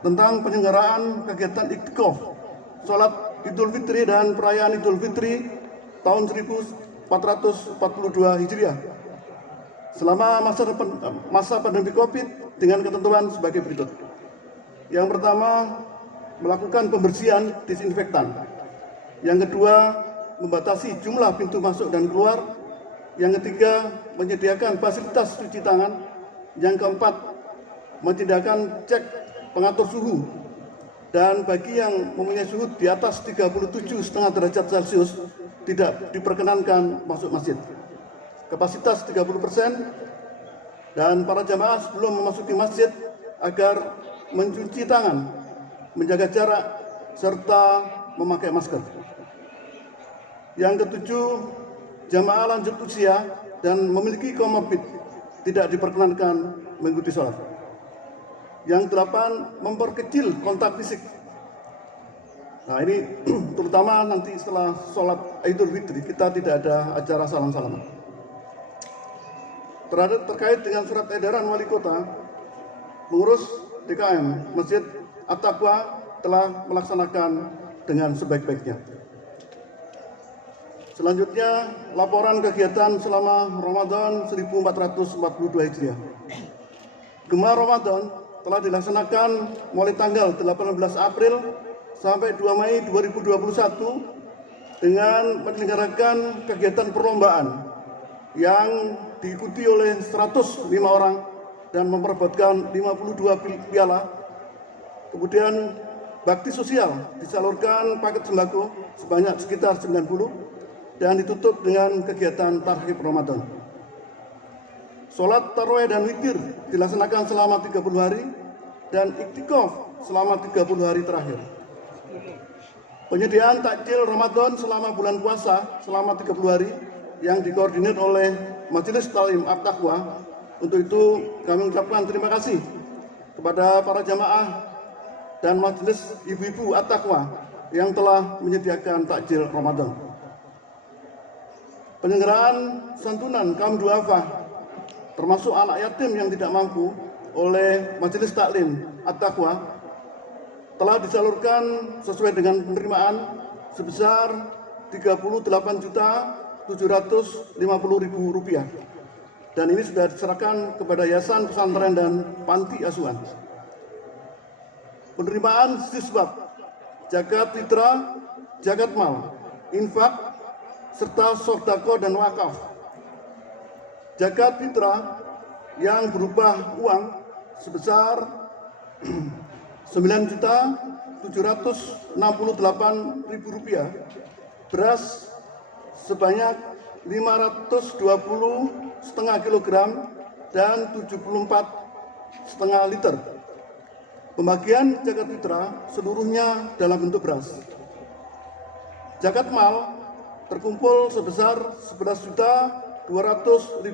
tentang penyelenggaraan kegiatan Iktikaf, Salat Idul Fitri dan perayaan Idul Fitri tahun 1442 Hijriah selama masa pandemi COVID dengan ketentuan sebagai berikut. Yang pertama, melakukan pembersihan disinfektan. Yang kedua, membatasi jumlah pintu masuk dan keluar. Yang ketiga, menyediakan fasilitas cuci tangan. Yang keempat, menyediakan cek pengatur suhu. Dan bagi yang mempunyai suhu di atas 37,5 derajat Celcius tidak diperkenankan masuk masjid. Kapasitas 30%, dan para jamaah sebelum memasuki masjid agar mencuci tangan, menjaga jarak, serta memakai masker. Yang ketujuh, jamaah lanjut usia dan memiliki komorbid tidak diperkenankan mengikuti sholat. Yang delapan, memperkecil kontak fisik. Nah ini terutama nanti setelah sholat Idul Fitri kita tidak ada acara salam-salaman. Terkait dengan surat edaran wali kota, pengurus DKM Masjid At-Taqwa telah melaksanakan dengan sebaik-baiknya. Selanjutnya, laporan kegiatan selama Ramadan 1442 Hijriah. Gemar Ramadan telah dilaksanakan mulai tanggal 18 April sampai 2 Mei 2021 dengan menyelenggarakan kegiatan perlombaan yang diikuti oleh 105 orang dan memperebutkan 52 piala. Kemudian bakti sosial disalurkan paket sembako sebanyak sekitar 90 dan ditutup dengan kegiatan tarhib Ramadan. Sholat tarawih dan witir dilaksanakan selama 30 hari dan iktikaf selama 30 hari terakhir. Penyediaan takjil Ramadan selama bulan puasa selama 30 hari yang dikoordinir oleh Majelis Ta'lim At-Taqwa. Untuk itu kami mengucapkan terima kasih kepada para jamaah dan majelis ibu-ibu At-Taqwa yang telah menyediakan takjil Ramadan. Penyelenggaraan santunan kaum duafa termasuk anak yatim yang tidak mampu oleh Majelis Taklim At-Taqwa telah disalurkan sesuai dengan penerimaan sebesar Rp38.750.000 dan ini sudah diserahkan kepada Yayasan Pesantren dan Panti Asuhan. Penerimaan siswa, zakat fitrah, zakat mal, infak, serta sodako dan wakaf. Zakat fitrah yang berupa uang sebesar Rp9.768.000, beras sebanyak 520,5 kg dan 74,5 liter. Pembagian zakat fitrah seluruhnya dalam bentuk beras. Zakat mal terkumpul sebesar Rp11.200.000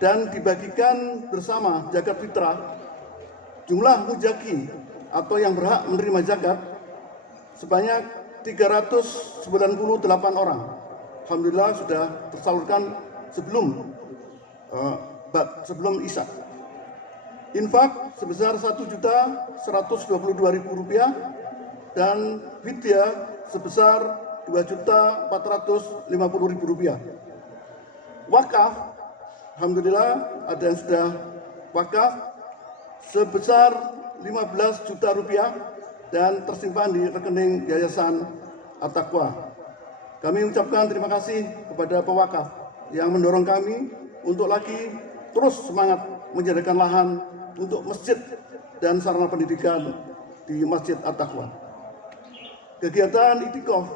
dan dibagikan bersama zakat fitrah. Jumlah mujaki atau yang berhak menerima zakat sebanyak 398 orang. Alhamdulillah sudah tersalurkan sebelum Isya. Infak sebesar Rp1.122.000 dan fidyah sebesar Rp2.450.000. Wakaf, alhamdulillah ada yang sudah wakaf sebesar Rp15 juta dan tersimpan di rekening Yayasan At-Taqwa. Kami ucapkan terima kasih kepada pewakaf yang mendorong kami untuk lagi terus semangat menyediakan lahan untuk masjid dan sarana pendidikan di Masjid At-Taqwa. Kegiatan iktikaf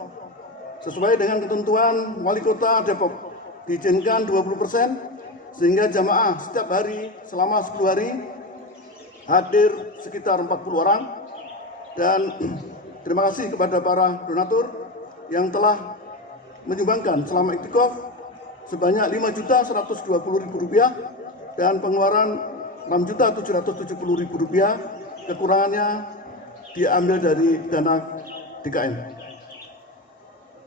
sesuai dengan ketentuan Wali Kota Depok diizinkan 20% sehingga jamaah setiap hari selama 10 hari hadir sekitar 40 orang. Dan terima kasih kepada para donatur yang telah menyumbangkan selama iktikaf sebanyak Rp5.120.000 dan pengeluaran Rp6.770.000. Kekurangannya diambil dari dana DKM.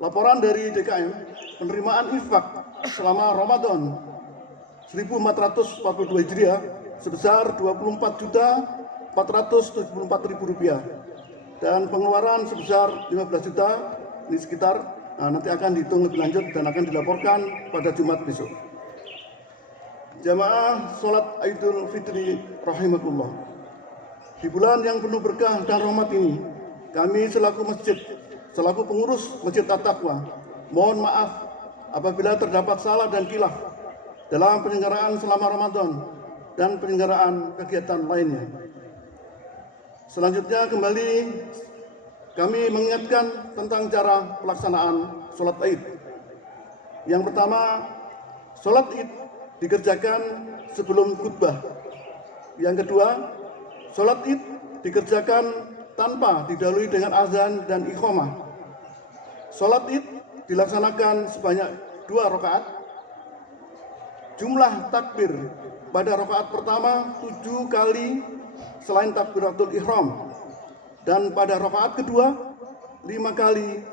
Laporan dari DKM, penerimaan infak selama Ramadan 1442 Hijriah sebesar Rp24.400.000 Rp474.000 dan pengeluaran sebesar 15 juta, ini sekitar, nanti akan dihitung lebih lanjut dan akan dilaporkan pada Jumat besok. Jamaah sholat Idul Fitri rahimakumullah. Di bulan yang penuh berkah dan rahmat ini, kami selaku pengurus Masjid At-Taqwa, mohon maaf apabila terdapat salah dan khilaf dalam penyelenggaraan selama Ramadan dan penyelenggaraan kegiatan lainnya. Selanjutnya kembali kami mengingatkan tentang cara pelaksanaan sholat Id. Yang pertama, sholat Id dikerjakan sebelum khutbah. Yang kedua, sholat Id dikerjakan tanpa didahului dengan azan dan iqamah. Sholat Id dilaksanakan sebanyak 2 rakaat. Jumlah takbir pada rakaat pertama 7 kali selain takbiratul ihram, dan pada rakaat kedua 5 kali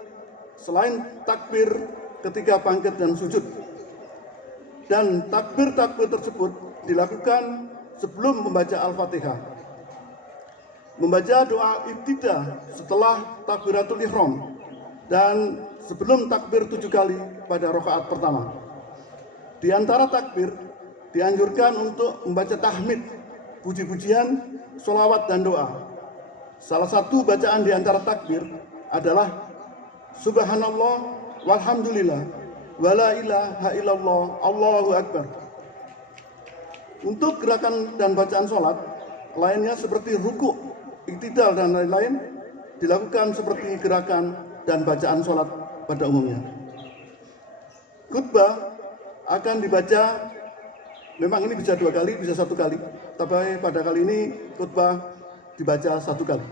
selain takbir ketika bangkit dan sujud. Dan takbir-takbir tersebut dilakukan sebelum membaca Al-Fatihah. Membaca doa ibtidah setelah takbiratul ihram dan sebelum takbir 7 kali pada rakaat pertama. Di antara takbir dianjurkan untuk membaca tahmid, puji-pujian, sholawat dan doa. Salah satu bacaan di antara takbir adalah Subhanallah walhamdulillah wala ilaha illallah Allahu akbar. Untuk gerakan dan bacaan sholat lainnya seperti ruku, iktidal dan lain-lain dilakukan seperti gerakan dan bacaan sholat pada umumnya. Khutbah akan dibaca, memang ini bisa 2 kali, bisa 1 kali, tapi pada kali ini khutbah dibaca 1 kali.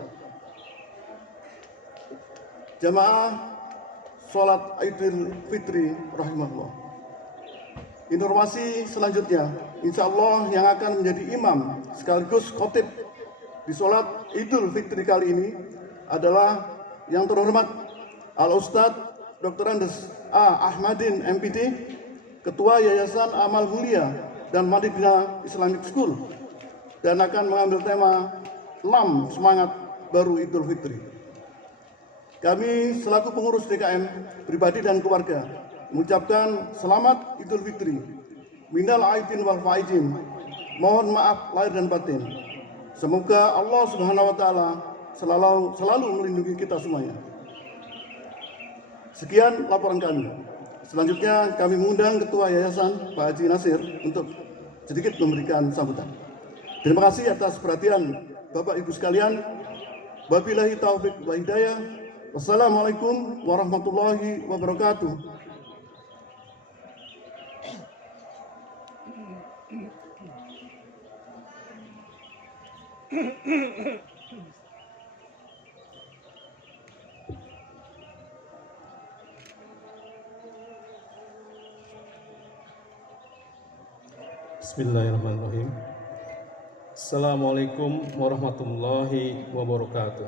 Jamaah sholat Idul Fitri rahimahullah. Informasi selanjutnya, insya Allah yang akan menjadi imam sekaligus khotib di sholat Idul Fitri kali ini adalah yang terhormat Al-Ustadz Dr. Andes A. Ahmadin MPD, Ketua Yayasan Amal Mulia dan Madinah Islamic School, dan akan mengambil tema 6 Semangat Baru Idul Fitri. Kami selaku pengurus DKM pribadi dan keluarga mengucapkan selamat Idul Fitri, minal aidin wal faizin, mohon maaf lahir dan batin. Semoga Allah Subhanahu wa taala selalu melindungi kita semuanya. Sekian laporan kami. Selanjutnya kami mengundang Ketua Yayasan Pak Haji Nasir untuk sedikit memberikan sambutan. Terima kasih atas perhatian Bapak Ibu sekalian. Wabillahi taufik wa hidayah. Wassalamualaikum warahmatullahi wabarakatuh. Bismillahirrahmanirrahim. Assalamualaikum warahmatullahi wabarakatuh.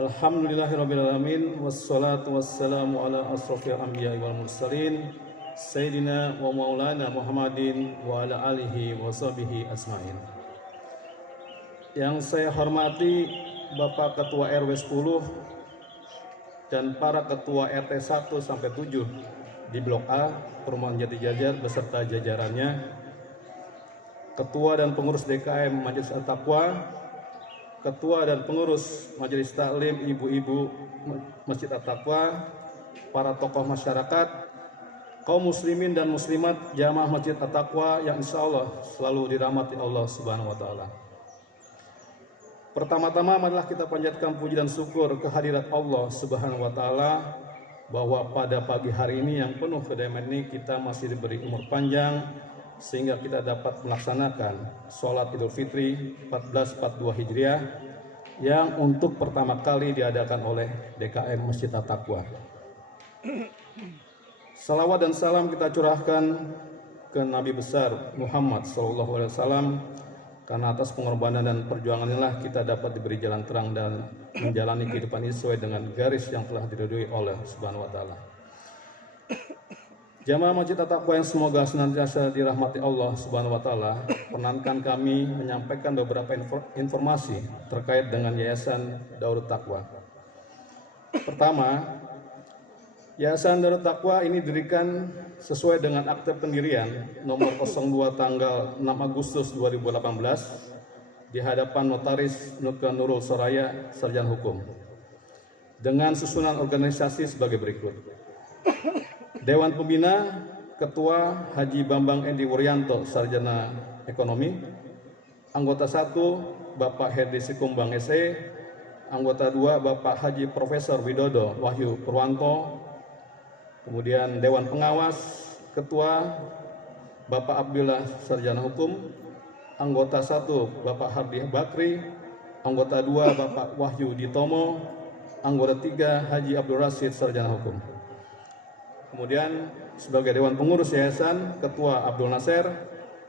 Alhamdulillahirrabbilalamin. Wassalatu wassalamu ala asrafil anbiya'i wal mursalin Sayyidina wa maulana Muhammadin wa ala alihi wa sahbihi asma'in. Yang saya hormati Bapak Ketua RW 10 dan para Ketua RT 1 sampai 7 di Blok A, Perumahan Jati Jajar beserta jajarannya, Ketua dan pengurus DKM Majelis At-Taqwa, Ketua dan pengurus Majelis Taklim Ibu-ibu Masjid At-Taqwa, para tokoh masyarakat, kaum muslimin dan muslimat jamaah Masjid At-Taqwa yang insya Allah selalu dirahmati Allah Subhanahu wa taala. Pertama-tama marilah kita panjatkan puji dan syukur kehadirat Allah Subhanahu wa taala bahwa pada pagi hari ini yang penuh kedamaian ini kita masih diberi umur panjang sehingga kita dapat melaksanakan sholat Idul Fitri 1442 Hijriah yang untuk pertama kali diadakan oleh DKM Masjid At-Taqwa. Salawat dan salam kita curahkan ke Nabi besar Muhammad SAW, karena atas pengorbanan dan perjuangan inilah kita dapat diberi jalan terang dan menjalani kehidupan ini sesuai dengan garis yang telah diridhoi oleh Subhanahu wa taala. Jamaah Masjid At-Taqwa yang semoga senantiasa dirahmati Allah Subhanahu wa taala, perkenankan kami menyampaikan beberapa informasi terkait dengan Yayasan Darut Taqwa. Pertama, Yayasan Darut Taqwa ini didirikan sesuai dengan akte pendirian nomor 02 tanggal 6 Agustus 2018 di hadapan Notaris Nurkan Nurul Soraya, Sarjana Hukum. Dengan susunan organisasi sebagai berikut. Dewan Pembina, Ketua Haji Bambang Edi Wuryanto, Sarjana Ekonomi. Anggota 1, Bapak Herdi Sikumbang SE. Anggota 2, Bapak Haji Profesor Widodo Wahyu Purwanto. Kemudian Dewan Pengawas, Ketua Bapak Abdullah, Sarjana Hukum. Anggota 1, Bapak Hardi Bakri. Anggota 2, Bapak Wahyu Ditomo. Anggota 3, Haji Abdul Rasid, Sarjana Hukum. Kemudian sebagai Dewan Pengurus Yayasan, Ketua Abdul Nasir,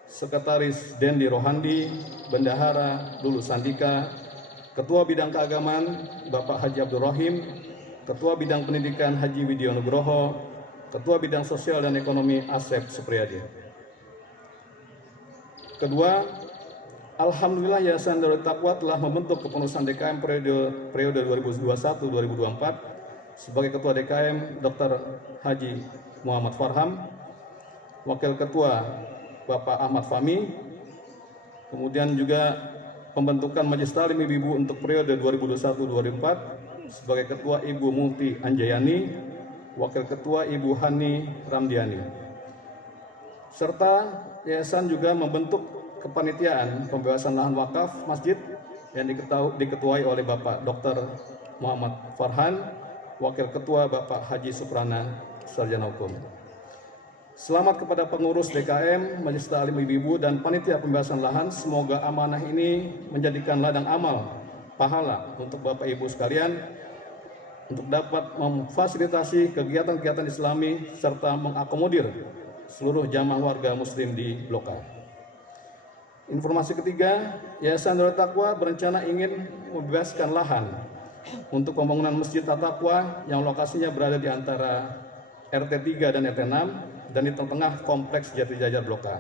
Sekretaris Dendi Rohandi, Bendahara Dulu Sandika, Ketua Bidang Keagamaan Bapak Haji Abdul Rahim, Ketua Bidang Pendidikan Haji Widyo Nugroho, Ketua Bidang Sosial dan Ekonomi Asep Supriyadi. Kedua, Alhamdulillah Yayasan Darut Taqwa telah membentuk kepengurusan DKM periode 2021-2024 sebagai Ketua DKM Dr. Haji Muhammad Farham, Wakil Ketua Bapak Ahmad Fahmi, kemudian juga pembentukan Majelis Ta'lim Ibu-Ibu untuk periode 2021-2024 sebagai Ketua Ibu Multi Anjayani, Wakil Ketua Ibu Hani Ramdiani. Serta Yayasan juga membentuk kepanitiaan pembebasan lahan wakaf masjid yang diketuai oleh Bapak Dr. Muhammad Farhan, Wakil Ketua Bapak Haji Suprana, Sarjana Hukum. Selamat kepada pengurus DKM, Majelis Ta'lim Ibu-Ibu dan panitia pembebasan lahan. Semoga amanah ini menjadikan ladang amal pahala untuk Bapak Ibu sekalian untuk dapat memfasilitasi kegiatan-kegiatan Islami serta mengakomodir seluruh jamaah warga Muslim di Blok A. Informasi ketiga, Yayasan Darut Taqwa berencana ingin membebaskan lahan untuk pembangunan Masjid At-Taqwa yang lokasinya berada di antara RT 3 dan RT 6 dan di tengah kompleks Jati Jajar Blok A.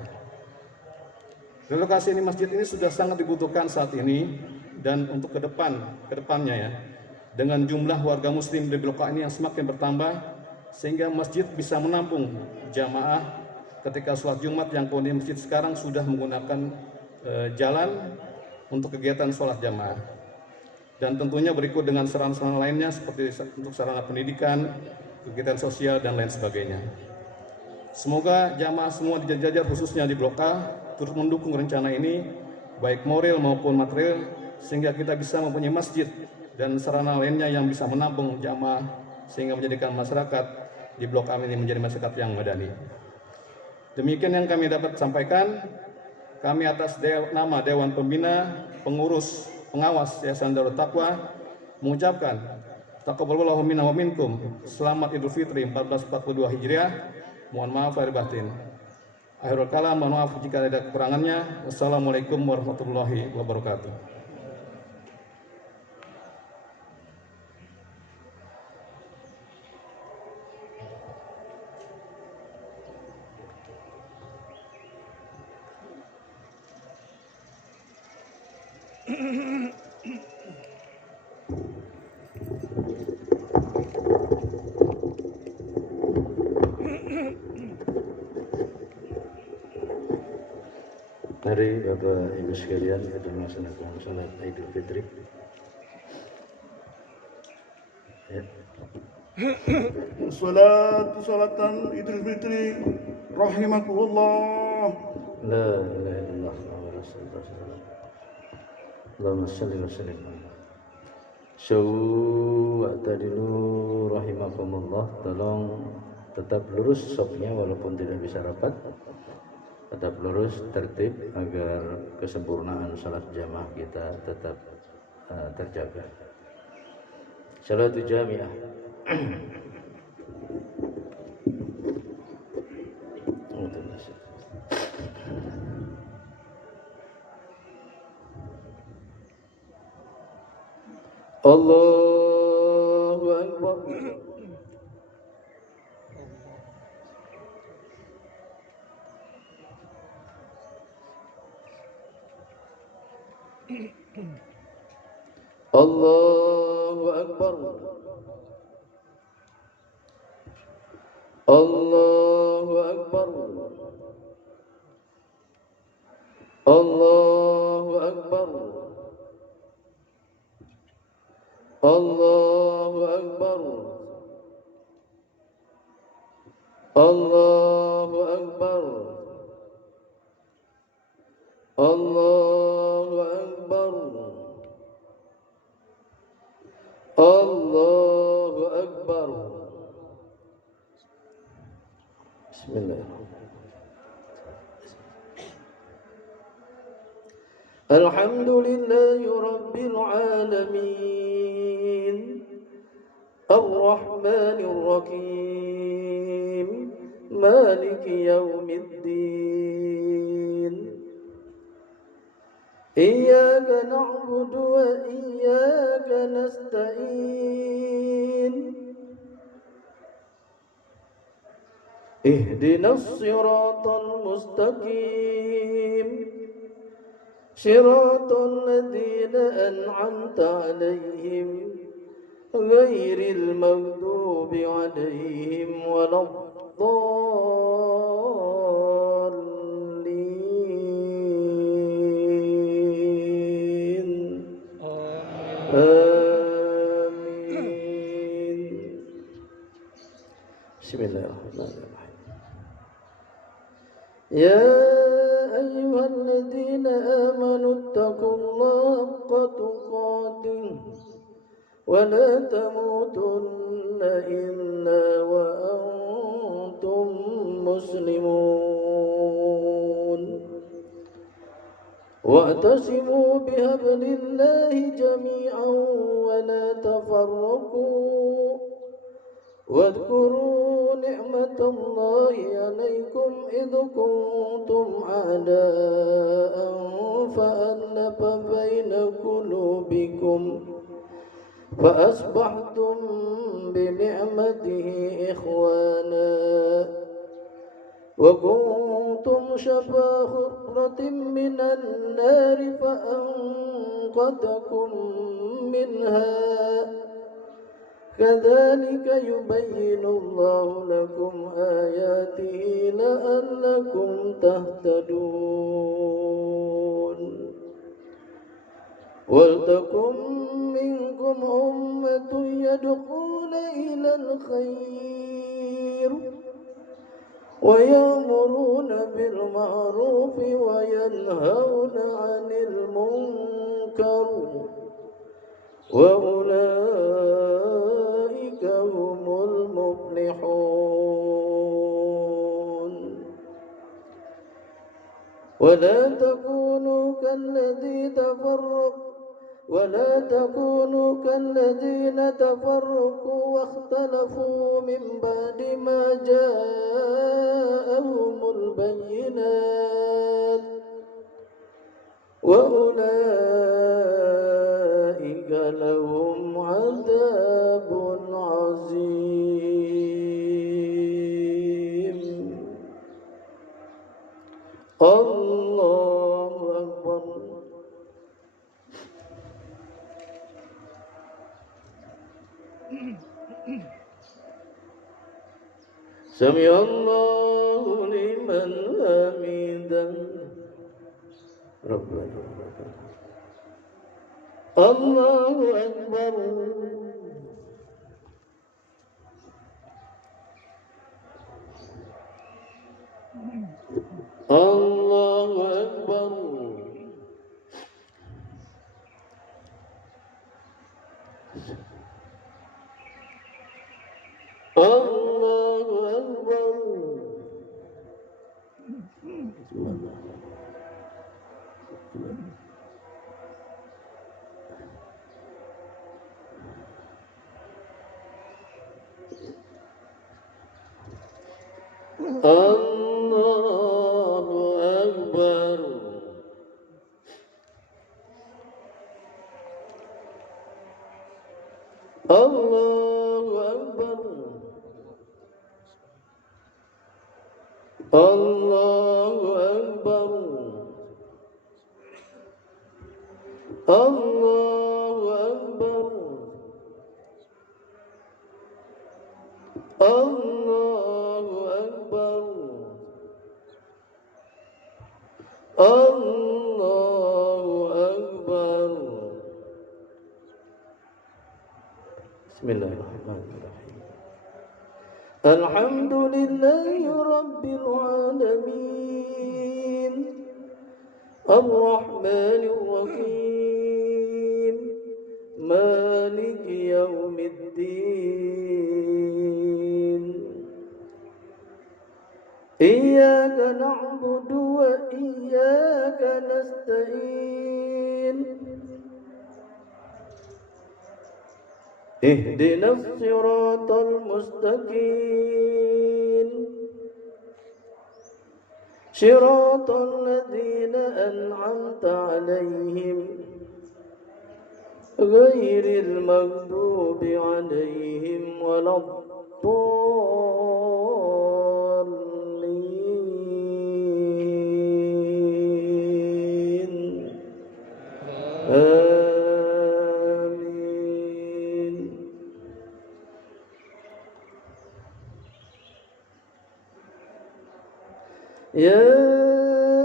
Relokasi ini masjid ini sudah sangat dibutuhkan saat ini dan untuk kedepannya ya, dengan jumlah warga Muslim di Blok A ini yang semakin bertambah sehingga masjid bisa menampung jamaah ketika sholat Jumat yang kondisi masjid sekarang sudah menggunakan jalan untuk kegiatan sholat jamaah. Dan tentunya berikut dengan sarana-sarana lainnya seperti untuk sarana pendidikan, kegiatan sosial, dan lain sebagainya. Semoga jamaah semua di Jajar khususnya di Blok A turut mendukung rencana ini, baik moral maupun material, sehingga kita bisa mempunyai masjid dan sarana lainnya yang bisa menampung jamaah, sehingga menjadikan masyarakat di Blok A ini menjadi masyarakat yang madani. Demikian yang kami dapat sampaikan. Kami atas nama Dewan Pembina, Pengurus, Pengawas Yayasan Darut Taqwa mengucapkan taqabbalallahu minna wa minkum. Selamat Idul Fitri 1442 Hijriah. Mohon maaf lahir batin. Akhirul kalam, mohon maaf jika ada kekurangannya. Wassalamualaikum warahmatullahi wabarakatuh. Mari Bapak Ibu sekalian kita melaksanakan salat Idul Fitri. Ya. Salatan Idul Fitri rahimakumullah. La ilaha illallah wa rasulullah sallallahu. Allahumma shalli wa sallim. Syau tadilu rahimakumullah. Tolong tetap lurus safnya walaupun tidak bisa rapat. Tetap lurus, tertib agar kesempurnaan salat jamaah kita tetap terjaga. Salatu jamiah. Allahu Akbar. Allahu Akbar. Allahu Akbar. Allahu Akbar. Allahu Akbar. Allahu Akbar. Allahu Akbar. Allahu Akbar. Bismillahirrahmanirrahim. Alhamdulillahi Rabbil Alamin, Ar-Rahmanir Rahim, Maliki Yawmiddin. Iyyaka na'budu wa iyyaka nasta'in. Ihdinas siratal mustaqim. Siratal ladzina an'amta 'alaihim ghairil maghdubi 'alaihim waladdallin. Amin. Bismillahirrahmanirrahim. Ya ayyuhalladzina amanu ittaqullaha haqqa tuqatih wa la tamutunna illa wa antum muslimun. Wa'tasimu bihablillahi jami'an wa la tafarraqu. واذكروا نعمة الله عليكم إذ كنتم أعداء فألف بين قلوبكم فأصبحتم بنعمته إخوانا وكنتم شفا حفرة من النار فأنقذكم منها كذلك يبين الله لكم آياته لعلكم تهتدون. ولتكن منكم أمة يدعون إلى الخير ويأمرون بالمعروف وينهون عن المنكر وأولئك هم المفلحون. ولا تكونوا كالذين تفرقوا واختلفوا من بعد ما جاءهم البينات وأولئك لهم عذاب عظيم. الله أكبر. سمع الله لمن حمده. ربنا الله أكبر. الله أكبر. الله أكبر. الله أكبر. الله أكبر. الله أكبر. Allahu Akbar. Allahu Akbar. Allahu Akbar. Bismillahirrahmanirrahim. Alhamdulillahi Rabbil Alamin, Ar-Rahmanir Rahim, Maliki Yawmiddin. Iyyaka na'budu wa iyyaka nasta'in. Ihdinas siratal mustaqim. Siratal ladzina an'amta 'alaihim ghairil maghdubi 'alaihim waladdallin. Amin. Ya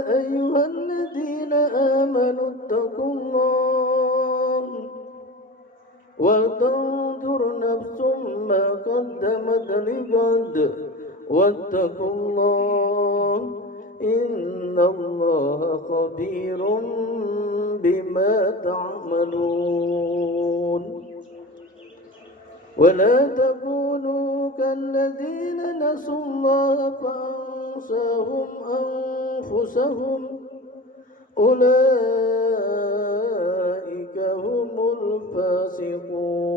ayyuhalladzina amanu ittaqullah wal tanzur nafsum ma qaddamat ligad wattaqullah innallaha khabirum bima ta'malun. ولا تكونوا كالذين نسوا الله فأنساهم أنفسهم أولئك هم الفاسقون.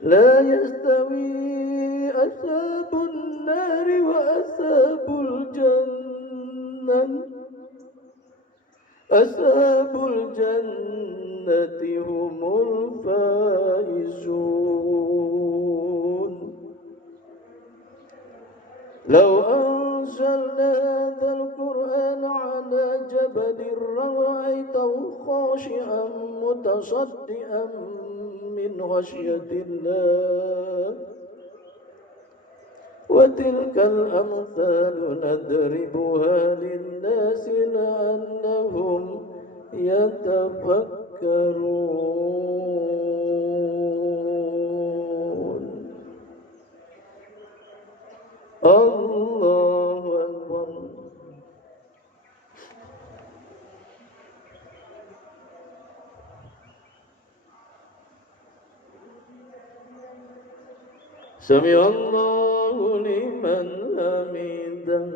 لا يستوي أصحاب النار وأصحاب الجنة. أصحاب الجنة هم الفائزون. لو أنزلنا هذا القرآن على جبل رأيته خاشعا متصدعا من خشية الله. وتلك الأمثال نضربها للناس لعلهم يتفكرون. الله أكبر. سمع الله لمن حمده.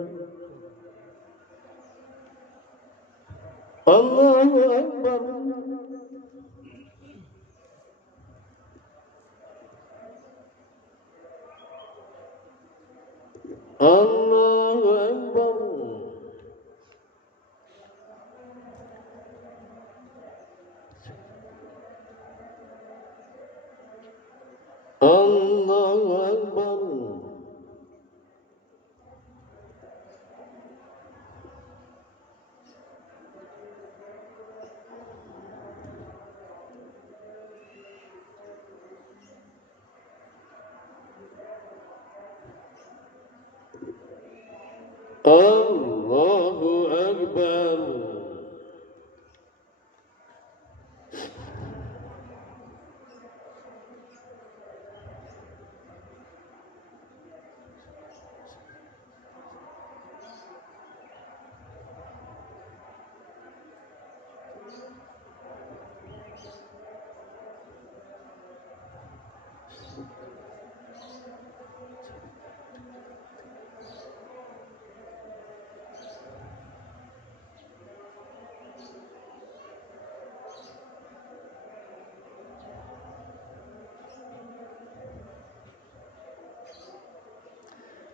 الله أكبر. الله أكبر. الله أكبر. الله أكبر.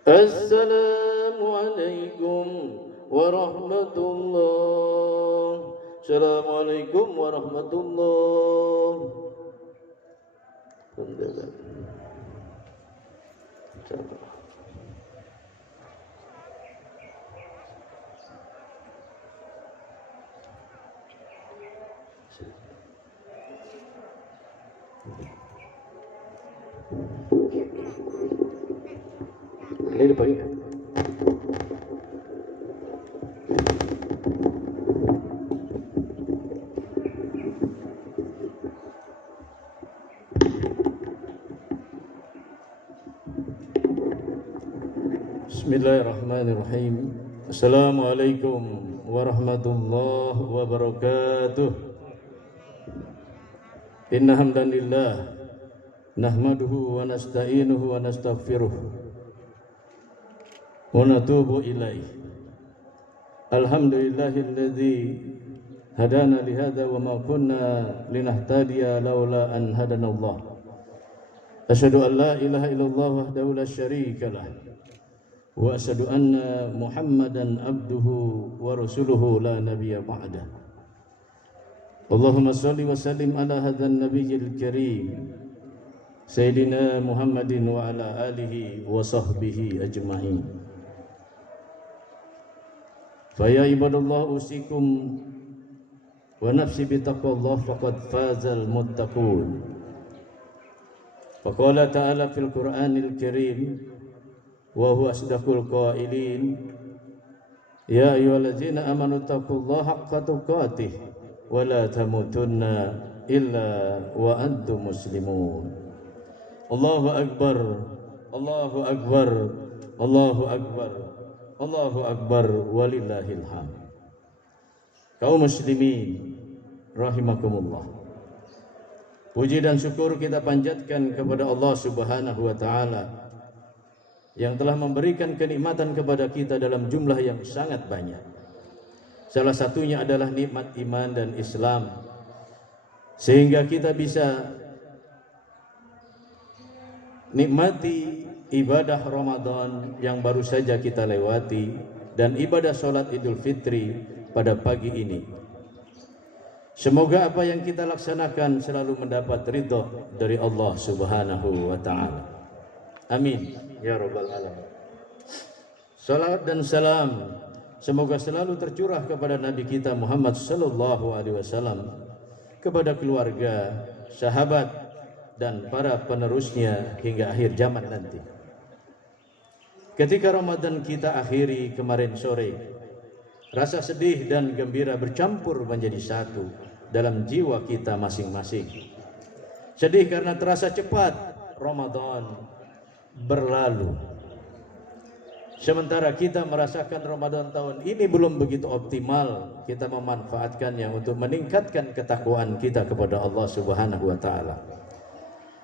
السلام عليكم ورحمة الله. السلام عليكم ورحمة الله. Ini dibagi. Bismillahirrahmanirrahim. Assalamualaikum warahmatullahi wabarakatuh. Inna hamdanillah nahmaduhu wa nasta'inuhu wa nastaghfiruh wa natubu ilaih. Alhamdulillahilladzi hadana lihada wa ma kunna linahtadiya laula an hadanallah. Asyhadu an la ilaha illallah wahdahu la syarika lah wa asyhadu anna Muhammadan abduhu wa rasuluhu la nabiyya ba'dah. Allahumma shalli wa sallim ala hadzal nabiyil karim sayyidina Muhammadin wa ala alihi wa sahbihi ajma'in. Fa ya ibadallah usikum wa nafsi bi taqwallah faqad fazal muttaqun. Faqala ta'ala fil Qur'anil Karim wa huwa asdaqul qailin ya ayyuhallazina amanu taqullaha haqqa tuqatih wa la tamutunna illa wa antum muslimun. Allahu akbar, Allahu akbar, Allahu akbar, Allahu akbar, walillahil hamd. Kaum muslimin rahimakumullah, puji dan syukur kita panjatkan kepada Allah Subhanahu wa taala yang telah memberikan kenikmatan kepada kita dalam jumlah yang sangat banyak. Salah satunya adalah nikmat iman dan Islam, sehingga kita bisa nikmati ibadah Ramadan yang baru saja kita lewati dan ibadah sholat Idul Fitri pada pagi ini. Semoga apa yang kita laksanakan selalu mendapat ridho dari Allah Subhanahu wa ta'ala. Amin ya rabbal alamin. Salat dan salam semoga selalu tercurah kepada Nabi kita Muhammad sallallahu alaihi wasallam, kepada keluarga, sahabat dan para penerusnya hingga akhir zaman nanti. Ketika Ramadan kita akhiri kemarin sore, rasa sedih dan gembira bercampur menjadi satu dalam jiwa kita masing-masing. Sedih karena terasa cepat Ramadan berlalu, sementara kita merasakan Ramadan tahun ini belum begitu optimal kita memanfaatkannya untuk meningkatkan ketakwaan kita kepada Allah Subhanahu wa taala.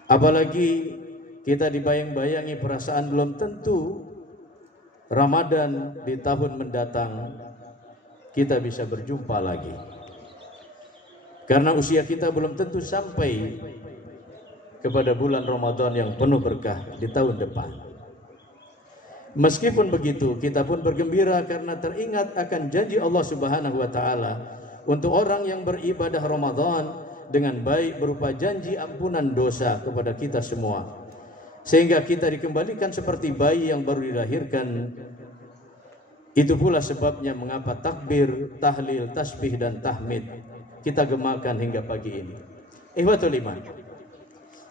Apalagi kita dibayang-bayangi perasaan belum tentu Ramadan di tahun mendatang kita bisa berjumpa lagi, karena usia kita belum tentu sampai kepada bulan Ramadan yang penuh berkah di tahun depan. Meskipun begitu, kita pun bergembira karena teringat akan janji Allah Subhanahu wa taala untuk orang yang beribadah Ramadan dengan baik berupa janji ampunan dosa kepada kita semua, sehingga kita dikembalikan seperti bayi yang baru dilahirkan. Itu pula sebabnya mengapa takbir, tahlil, tasbih dan tahmid kita gemakan hingga pagi ini. Ikhwatul iman,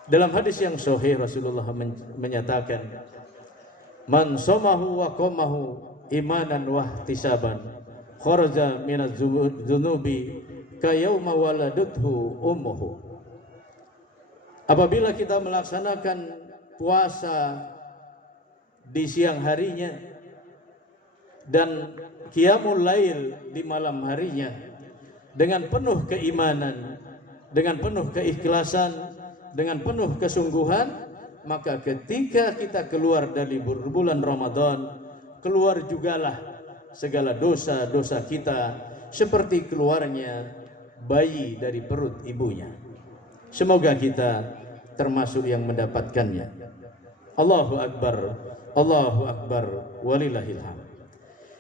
dalam hadis yang sahih Rasulullah menyatakan, man somahu wa qamahu imanan wa ihtisaban kharaja minaz dzunubi kayauma waladuthu ummuhu. Apabila kita melaksanakan puasa di siang harinya dan qiyamul lail di malam harinya dengan penuh keimanan, dengan penuh keikhlasan, dengan penuh kesungguhan, maka ketika kita keluar dari bulan Ramadan, keluar jugalah segala dosa-dosa kita seperti keluarnya bayi dari perut ibunya. Semoga kita termasuk yang mendapatkannya. Allahu Akbar, Allahu Akbar, walillahil hamd.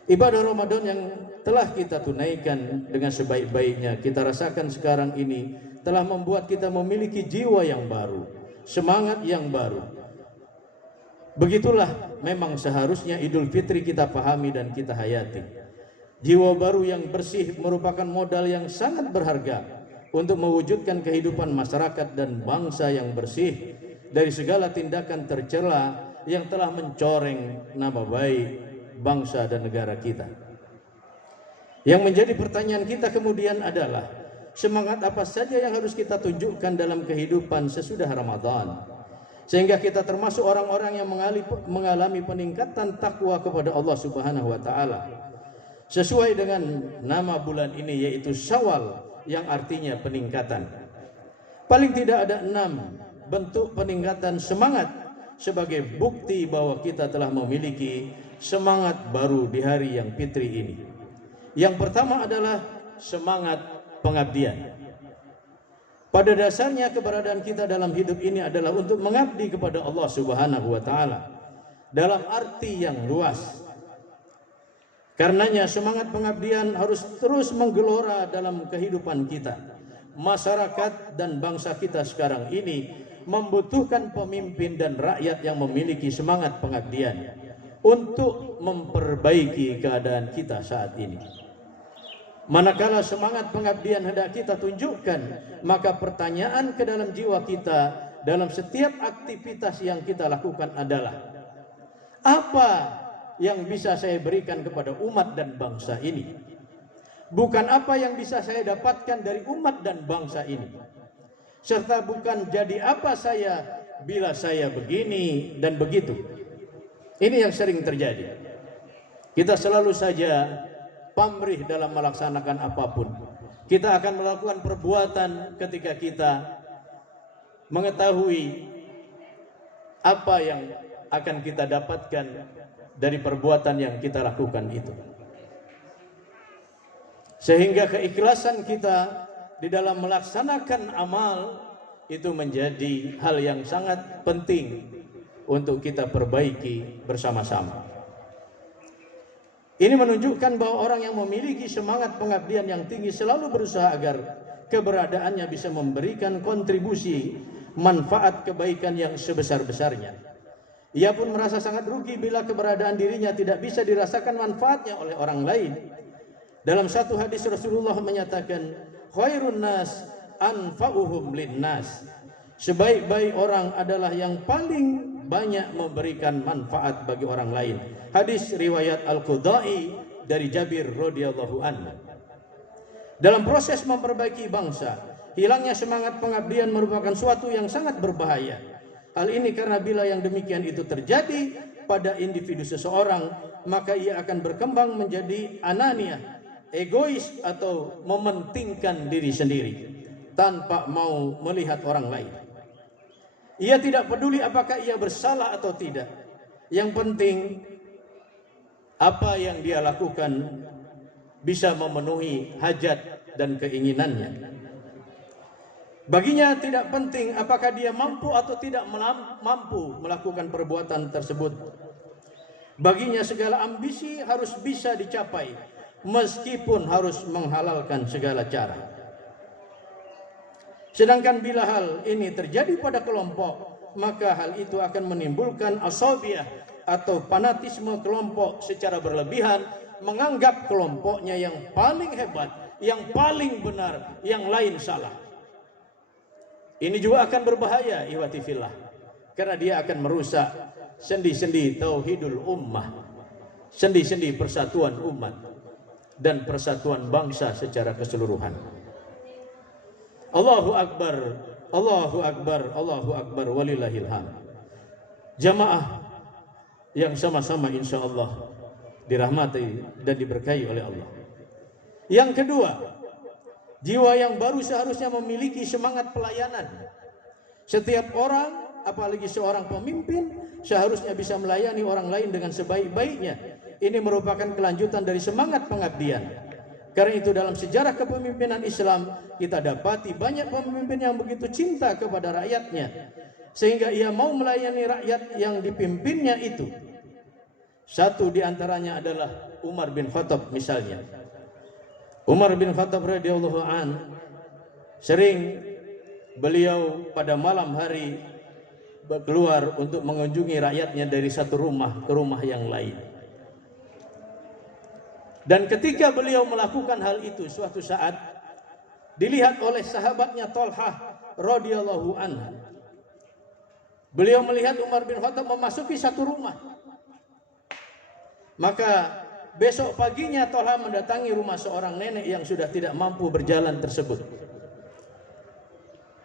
Ibadah Ramadan yang telah kita tunaikan dengan sebaik-baiknya, kita rasakan sekarang ini telah membuat kita memiliki jiwa yang baru, semangat yang baru. Begitulah memang seharusnya Idul Fitri kita pahami dan kita hayati. Jiwa baru yang bersih merupakan modal yang sangat berharga untuk mewujudkan kehidupan masyarakat dan bangsa yang bersih dari segala tindakan tercela yang telah mencoreng nama baik bangsa dan negara kita. Yang menjadi pertanyaan kita kemudian adalah, semangat apa saja yang harus kita tunjukkan dalam kehidupan sesudah Ramadan, sehingga kita termasuk orang-orang yang mengalami peningkatan takwa kepada Allah Subhanahu wa taala. Sesuai dengan nama bulan ini, yaitu Syawal, yang artinya peningkatan. Paling tidak ada 6 bentuk peningkatan semangat sebagai bukti bahwa kita telah memiliki semangat baru di hari yang fitri ini. Yang pertama adalah semangat pengabdian. Pada dasarnya keberadaan kita dalam hidup ini adalah untuk mengabdi kepada Allah Subhanahu wa taala dalam arti yang luas. Karenanya semangat pengabdian harus terus menggelora dalam kehidupan kita. Masyarakat dan bangsa kita sekarang ini membutuhkan pemimpin dan rakyat yang memiliki semangat pengabdian untuk memperbaiki keadaan kita saat ini. Manakala semangat pengabdian hendak kita tunjukkan, maka pertanyaan ke dalam jiwa kita dalam setiap aktivitas yang kita lakukan adalah, apa yang bisa saya berikan kepada umat dan bangsa ini? Bukan apa yang bisa saya dapatkan dari umat dan bangsa ini, serta bukan jadi apa saya bila saya begini dan begitu. Ini yang sering terjadi. Kita selalu saja pamrih dalam melaksanakan apapun. Kita akan melakukan perbuatan ketika kita mengetahui apa yang akan kita dapatkan dari perbuatan yang kita lakukan itu. Sehingga keikhlasan kita di dalam melaksanakan amal itu menjadi hal yang sangat penting untuk kita perbaiki bersama-sama. Ini menunjukkan bahwa orang yang memiliki semangat pengabdian yang tinggi selalu berusaha agar keberadaannya bisa memberikan kontribusi manfaat kebaikan yang sebesar-besarnya. Ia pun merasa sangat rugi bila keberadaan dirinya tidak bisa dirasakan manfaatnya oleh orang lain. Dalam satu hadis Rasulullah menyatakan, khairun nas anfa'uhum linnas. Sebaik-baik orang adalah yang paling banyak memberikan manfaat bagi orang lain. Hadis riwayat Al-Qudai dari Jabir radhiyallahu anhu. Dalam proses memperbaiki bangsa, hilangnya semangat pengabdian merupakan suatu yang sangat berbahaya. Hal ini karena bila yang demikian itu terjadi pada individu seseorang, maka ia akan berkembang menjadi ananiah, egois atau mementingkan diri sendiri tanpa mau melihat orang lain. Ia tidak peduli apakah ia bersalah atau tidak. Yang penting apa yang dia lakukan bisa memenuhi hajat dan keinginannya. Baginya tidak penting apakah dia mampu atau tidak mampu melakukan perbuatan tersebut. Baginya segala ambisi harus bisa dicapai meskipun harus menghalalkan segala cara. Sedangkan bila hal ini terjadi pada kelompok, maka hal itu akan menimbulkan asabiah atau fanatisme kelompok secara berlebihan, menganggap kelompoknya yang paling hebat, yang paling benar, yang lain salah. Ini juga akan berbahaya, ikhwati fillah, karena dia akan merusak sendi-sendi tauhidul ummah, sendi-sendi persatuan umat dan persatuan bangsa secara keseluruhan. Allahu Akbar, Allahu Akbar, Allahu Akbar, walillahil hamd. Jamaah yang sama-sama insya Allah dirahmati dan diberkahi oleh Allah. Yang kedua, jiwa yang baru seharusnya memiliki semangat pelayanan. Setiap orang, apalagi seorang pemimpin, seharusnya bisa melayani orang lain dengan sebaik-baiknya. Ini merupakan kelanjutan dari semangat pengabdian. Karena itu dalam sejarah kepemimpinan Islam kita dapati banyak pemimpin yang begitu cinta kepada rakyatnya sehingga ia mau melayani rakyat yang dipimpinnya itu. Satu di antaranya adalah Umar bin Khattab misalnya. Umar bin Khattab radhiyallahu an, sering beliau pada malam hari keluar untuk mengunjungi rakyatnya dari satu rumah ke rumah yang lain. Dan ketika beliau melakukan hal itu, suatu saat dilihat oleh sahabatnya Thalhah radhiyallahu anhu. Beliau melihat Umar bin Khattab memasuki satu rumah. Maka besok paginya Thalhah mendatangi rumah seorang nenek yang sudah tidak mampu berjalan tersebut.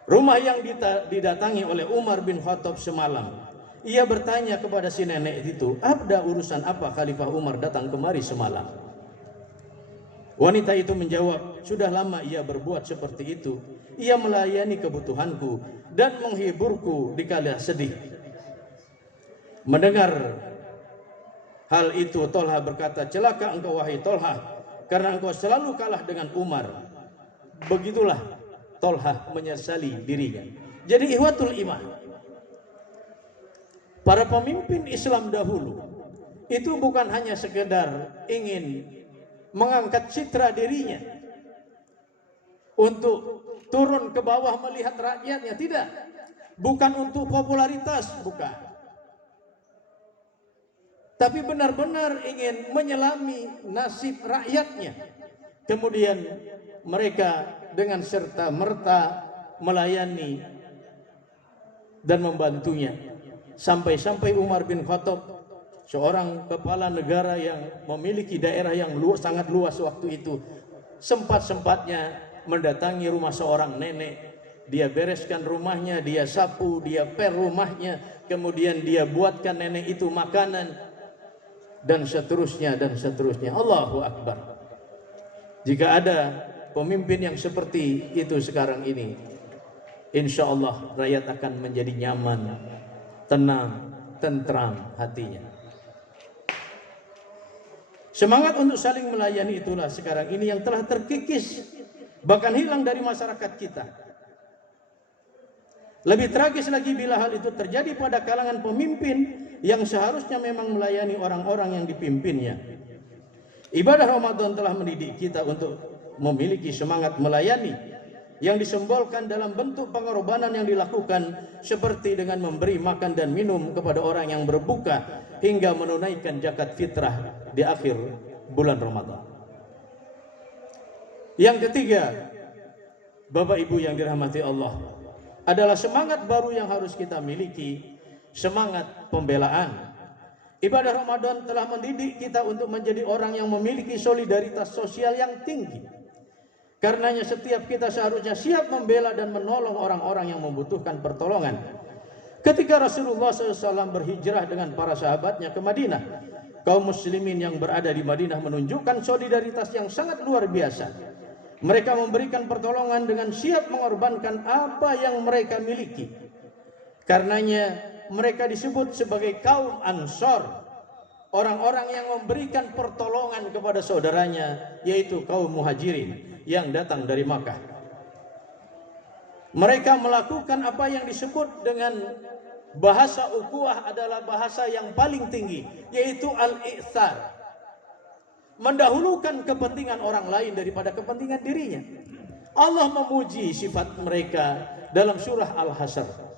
Rumah yang didatangi oleh Umar bin Khattab semalam. Ia bertanya kepada si nenek itu, ada urusan apa Khalifah Umar datang kemari semalam? Wanita itu menjawab, sudah lama ia berbuat seperti itu. Ia melayani kebutuhanku dan menghiburku di kala sedih. Mendengar hal itu, Thalhah berkata, celaka engkau wahai Thalhah, karena engkau selalu kalah dengan Umar. Begitulah Thalhah menyesali dirinya. Jadi ihwatul iman, para pemimpin Islam dahulu itu bukan hanya sekedar ingin mengangkat citra dirinya untuk turun ke bawah melihat rakyatnya, tidak. Bukan untuk popularitas, bukan. Tapi benar-benar ingin menyelami nasib rakyatnya. Kemudian mereka dengan serta-merta melayani dan membantunya. Sampai-sampai Umar bin Khattab, seorang kepala negara yang memiliki daerah yang sangat luas waktu itu, sempat-sempatnya mendatangi rumah seorang nenek. Dia bereskan rumahnya, dia sapu, dia per rumahnya, kemudian dia buatkan nenek itu makanan, dan seterusnya dan seterusnya. Allahu Akbar. Jika ada pemimpin yang seperti itu sekarang ini, insya Allah rakyat akan menjadi nyaman, tenang, tentram hatinya. Semangat untuk saling melayani itulah sekarang ini yang telah terkikis, bahkan hilang dari masyarakat kita. Lebih tragis lagi bila hal itu terjadi pada kalangan pemimpin yang seharusnya memang melayani orang-orang yang dipimpinnya. Ibadah Ramadan telah mendidik kita untuk memiliki semangat melayani yang disimbolkan dalam bentuk pengorbanan yang dilakukan, seperti dengan memberi makan dan minum kepada orang yang berbuka hingga menunaikan zakat fitrah di akhir bulan Ramadan. Yang ketiga, Bapak Ibu yang dirahmati Allah, adalah semangat baru yang harus kita miliki, semangat pembelaan. Ibadah Ramadan telah mendidik kita untuk menjadi orang yang memiliki solidaritas sosial yang tinggi. Karenanya setiap kita seharusnya siap membela dan menolong orang-orang yang membutuhkan pertolongan. Ketika Rasulullah SAW berhijrah dengan para sahabatnya ke Madinah, kaum muslimin yang berada di Madinah menunjukkan solidaritas yang sangat luar biasa. Mereka memberikan pertolongan dengan siap mengorbankan apa yang mereka miliki. Karenanya mereka disebut sebagai kaum Ansor, orang-orang yang memberikan pertolongan kepada saudaranya, yaitu kaum Muhajirin yang datang dari Makkah. Mereka melakukan apa yang disebut dengan bahasa ukhuwah, adalah bahasa yang paling tinggi, yaitu al-i'thar, mendahulukan kepentingan orang lain daripada kepentingan dirinya. Allah memuji sifat mereka dalam surah Al-Hasyr.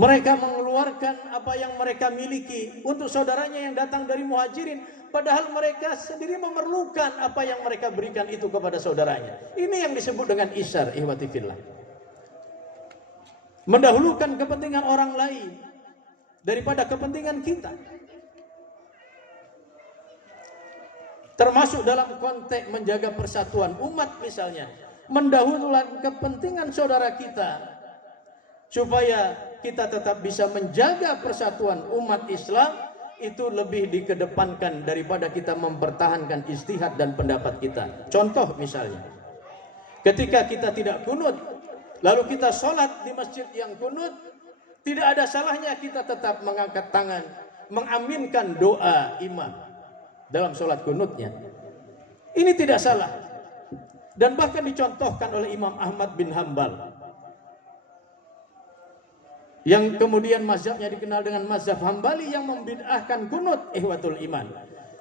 Mereka mengeluarkan apa yang mereka miliki untuk saudaranya yang datang dari Muhajirin, padahal mereka sendiri memerlukan apa yang mereka berikan itu kepada saudaranya. Ini yang disebut dengan isar, ihwati fillah. Mendahulukan kepentingan orang lain daripada kepentingan kita. Termasuk dalam konteks menjaga persatuan umat misalnya, mendahulukan kepentingan saudara kita supaya kita tetap bisa menjaga persatuan umat Islam, itu lebih dikedepankan daripada kita mempertahankan ijtihad dan pendapat kita. Contoh misalnya, ketika kita tidak kunut, lalu kita sholat di masjid yang kunut, tidak ada salahnya kita tetap mengangkat tangan, mengaminkan doa imam dalam sholat kunutnya. Ini tidak salah. Dan bahkan dicontohkan oleh Imam Ahmad bin Hanbal, yang kemudian mazhabnya dikenal dengan mazhab Hambali yang membid'ahkan kunut, ihwatul iman.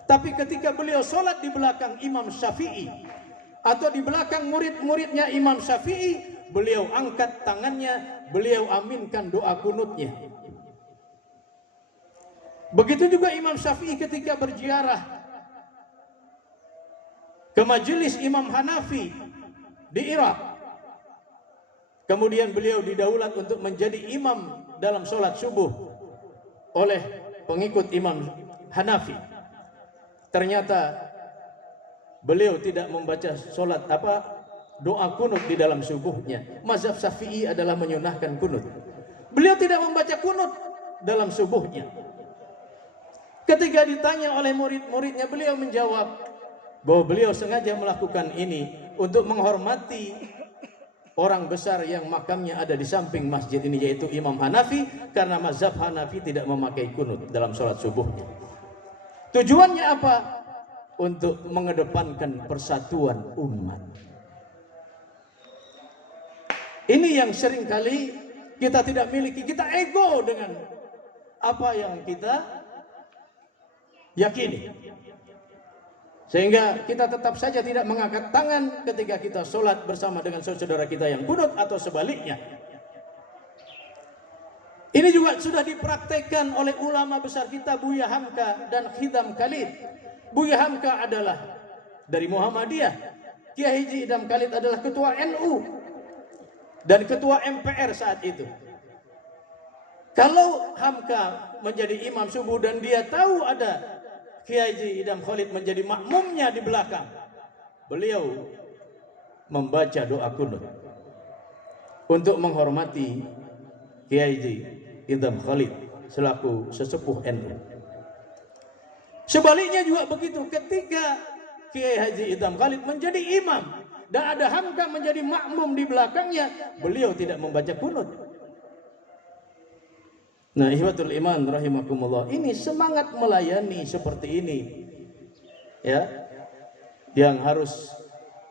Tapi ketika beliau sholat di belakang Imam Syafi'i atau di belakang murid-muridnya Imam Syafi'i, beliau angkat tangannya, beliau aminkan doa kunutnya. Begitu juga Imam Syafi'i ketika berziarah ke majelis Imam Hanafi, di Irak. Kemudian beliau didaulat untuk menjadi imam dalam sholat subuh oleh pengikut Imam Hanafi. Ternyata beliau tidak membaca doa kunut di dalam subuhnya. Mazhab Syafi'i adalah menyunahkan kunut. Beliau tidak membaca kunut dalam subuhnya. Ketika ditanya oleh murid-muridnya, beliau menjawab bahwa beliau sengaja melakukan ini untuk menghormati orang besar yang makamnya ada di samping masjid ini, yaitu Imam Hanafi, karena mazhab Hanafi tidak memakai kunut dalam sholat subuhnya. Tujuannya apa? Untuk mengedepankan persatuan umat. Ini yang seringkali kita tidak miliki. Kita ego dengan apa yang kita yakini, sehingga kita tetap saja tidak mengangkat tangan ketika kita sholat bersama dengan saudara kita yang kunut atau sebaliknya. Ini juga sudah dipraktekkan oleh ulama besar kita, Buya Hamka dan Hidam Khalid. Buya Hamka adalah dari Muhammadiyah, Kiai Haji Idam Khalid adalah ketua NU dan ketua MPR saat itu. Kalau Hamka menjadi imam subuh dan dia tahu ada Kiai Haji Idam Khalid menjadi makmumnya di belakang, beliau membaca doa kunut untuk menghormati Kiai Haji Idam Khalid selaku sesepuh NU. Sebaliknya juga begitu, ketika Kiai Haji Idam Khalid menjadi imam dan ada Hamka menjadi makmum di belakangnya, beliau tidak membaca kunut. Nah, ihwatul iman rahimakumullah, ini semangat melayani seperti ini ya, yang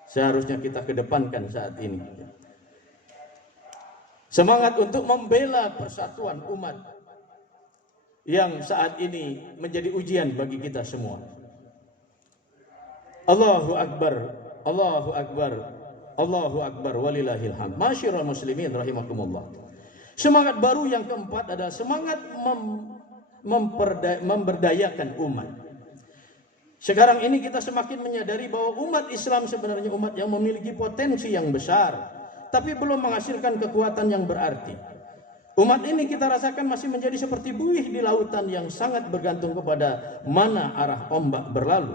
seharusnya kita kedepankan saat ini. Semangat untuk membela persatuan umat yang saat ini menjadi ujian bagi kita semua. Allahu Akbar, Allahu Akbar, Allahu Akbar, walillahil hamd. Masyiral muslimin rahimakumullah. Semangat baru yang keempat adalah semangat memberdayakan umat. Sekarang ini kita semakin menyadari bahwa umat Islam sebenarnya umat yang memiliki potensi yang besar, tapi belum menghasilkan kekuatan yang berarti. Umat ini kita rasakan masih menjadi seperti buih di lautan yang sangat bergantung kepada mana arah ombak berlalu.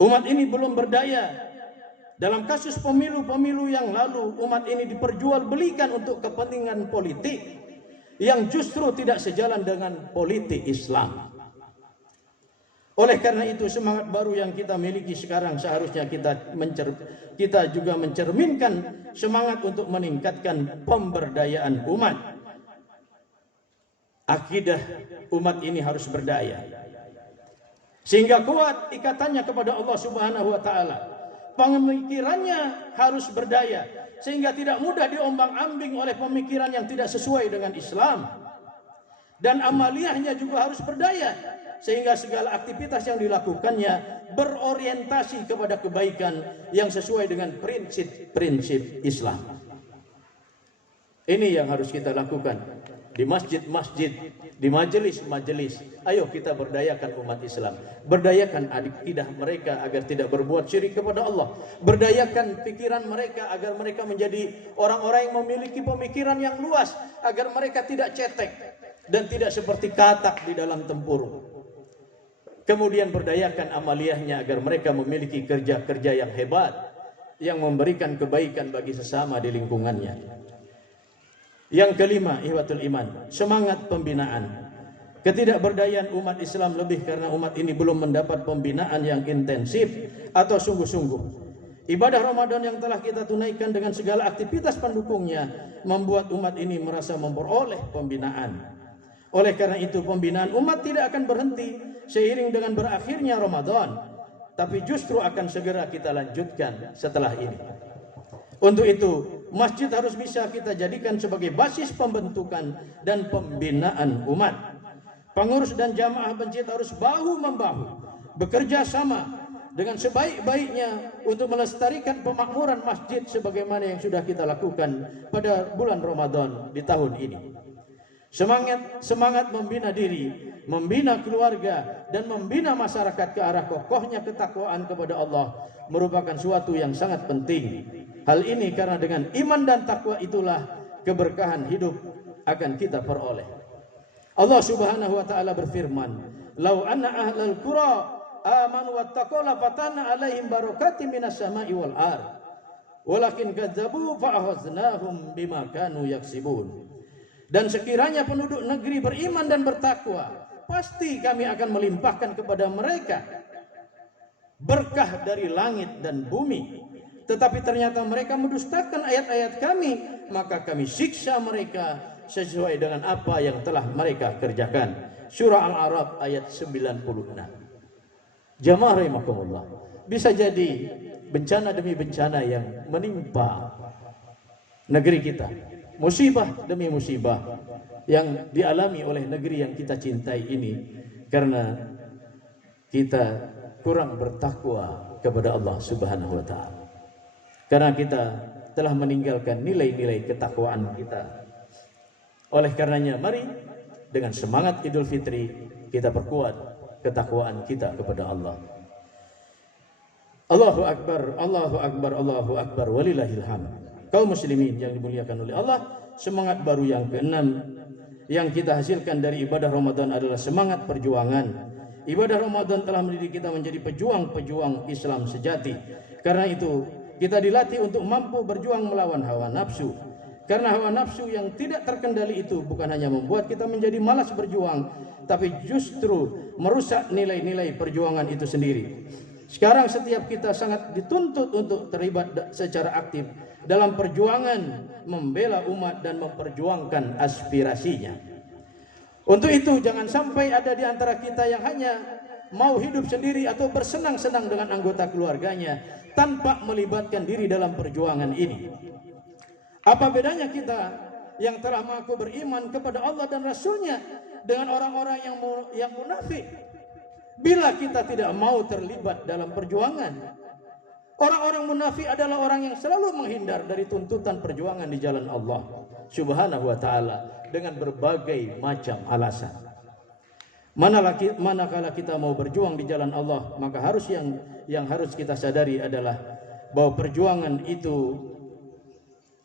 Umat ini belum berdaya. Dalam kasus pemilu-pemilu yang lalu, umat ini diperjualbelikan untuk kepentingan politik yang justru tidak sejalan dengan politik Islam. Oleh karena itu, semangat baru yang kita miliki sekarang seharusnya kita juga mencerminkan semangat untuk meningkatkan pemberdayaan umat. Akidah umat ini harus berdaya, sehingga kuat ikatannya kepada Allah Subhanahu wa Ta'ala. Pemikirannya harus berdaya, sehingga tidak mudah diombang-ambing oleh pemikiran yang tidak sesuai dengan Islam. Dan amaliyahnya juga harus berdaya, sehingga segala aktivitas yang dilakukannya berorientasi kepada kebaikan yang sesuai dengan prinsip-prinsip Islam. Ini yang harus kita lakukan di masjid-masjid, di majelis-majelis. Ayo kita berdayakan umat Islam, berdayakan akidah mereka agar tidak berbuat syirik kepada Allah, berdayakan pikiran mereka agar mereka menjadi orang-orang yang memiliki pemikiran yang luas, agar mereka tidak cetek dan tidak seperti katak di dalam tempurung. Kemudian berdayakan amaliyahnya agar mereka memiliki kerja-kerja yang hebat, yang memberikan kebaikan bagi sesama di lingkungannya. Yang kelima, ihwatul iman, semangat pembinaan. Ketidakberdayaan umat Islam lebih karena umat ini belum mendapat pembinaan yang intensif atau sungguh-sungguh. Ibadah Ramadan yang telah kita tunaikan dengan segala aktivitas pendukungnya membuat umat ini merasa memperoleh pembinaan. Oleh karena itu, pembinaan umat tidak akan berhenti seiring dengan berakhirnya Ramadan, tapi justru akan segera kita lanjutkan setelah ini. Untuk itu, masjid harus bisa kita jadikan sebagai basis pembentukan dan pembinaan umat. Pengurus dan jamaah masjid harus bahu-membahu, bekerja sama dengan sebaik-baiknya untuk melestarikan pemakmuran masjid sebagaimana yang sudah kita lakukan pada bulan Ramadan di tahun ini. Semangat membina diri, membina keluarga, dan membina masyarakat ke arah kokohnya ketakwaan kepada Allah merupakan suatu yang sangat penting. Hal ini karena dengan iman dan takwa itulah keberkahan hidup akan kita peroleh. Allah Subhanahu wa taala berfirman, "Lau anna ahlal qura amanu wattaqu la fatana 'alaihim barakatim minas sama'i wal ard. Walakin kadzabu fa akhadnahum bima kanu yaksibun." Dan sekiranya penduduk negeri beriman dan bertakwa, pasti kami akan melimpahkan kepada mereka berkah dari langit dan bumi. Tetapi ternyata mereka mendustakan ayat-ayat kami, maka kami siksa mereka sesuai dengan apa yang telah mereka kerjakan. Surah Al-A'raf ayat 96. Jamaah rahimakumullah, bisa jadi bencana demi bencana yang menimpa negeri kita, musibah demi musibah yang dialami oleh negeri yang kita cintai ini karena kita kurang bertakwa kepada Allah Subhanahu wa taala. Karena kita telah meninggalkan nilai-nilai ketakwaan kita. Oleh karenanya mari dengan semangat Idul Fitri kita perkuat ketakwaan kita kepada Allah. Allahu Akbar, Allahu Akbar, Allahu Akbar, walillahil hamd. Kaum muslimin yang dimuliakan oleh Allah, semangat baru yang keenam yang kita hasilkan dari ibadah Ramadan adalah semangat perjuangan. Ibadah Ramadan telah mendidik kita menjadi pejuang-pejuang Islam sejati. Karena itu kita dilatih untuk mampu berjuang melawan hawa nafsu. Karena hawa nafsu yang tidak terkendali itu bukan hanya membuat kita menjadi malas berjuang, tapi justru merusak nilai-nilai perjuangan itu sendiri. Sekarang setiap kita sangat dituntut untuk terlibat secara aktif dalam perjuangan membela umat dan memperjuangkan aspirasinya. Untuk itu jangan sampai ada di antara kita yang hanya mau hidup sendiri atau bersenang-senang dengan anggota keluarganya tanpa melibatkan diri dalam perjuangan ini. Apa bedanya kita yang telah mengaku beriman kepada Allah dan Rasul-Nya dengan orang-orang yang munafik bila kita tidak mau terlibat dalam perjuangan? Orang-orang munafik adalah orang yang selalu menghindar dari tuntutan perjuangan di jalan Allah Subhanahu wa taala dengan berbagai macam alasan. Manakala kita mau berjuang di jalan Allah, maka yang harus kita sadari adalah bahwa perjuangan itu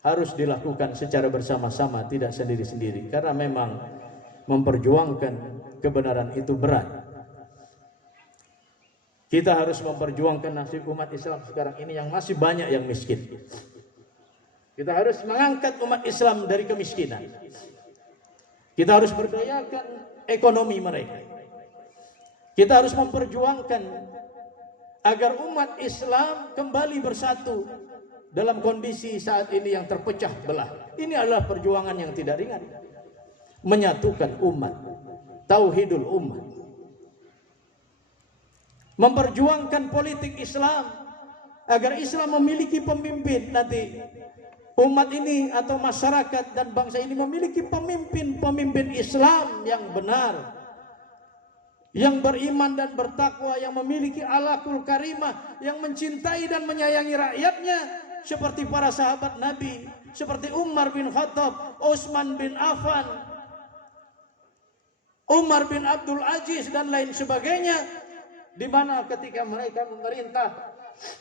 harus dilakukan secara bersama-sama, tidak sendiri-sendiri. Karena memang memperjuangkan kebenaran itu berat. Kita harus memperjuangkan nasib umat Islam sekarang ini yang masih banyak yang miskin. Kita harus mengangkat umat Islam dari kemiskinan. Kita harus berdayakan ekonomi mereka. Kita harus memperjuangkan agar umat Islam kembali bersatu dalam kondisi saat ini yang terpecah belah. Ini adalah perjuangan yang tidak ringan. Menyatukan umat, tauhidul umat. Memperjuangkan politik Islam agar Islam memiliki pemimpin nanti. Umat ini atau masyarakat dan bangsa ini memiliki pemimpin Islam yang benar, yang beriman dan bertakwa, yang memiliki akhlakul karimah, yang mencintai dan menyayangi rakyatnya seperti para sahabat Nabi, seperti Umar bin Khattab, Utsman bin Affan, Umar bin Abdul Aziz dan lain sebagainya, di mana ketika mereka memerintah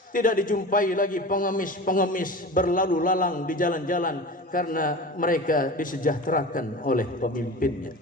tidak dijumpai lagi pengemis-pengemis berlalu lalang di jalan-jalan karena mereka disejahterakan oleh pemimpinnya.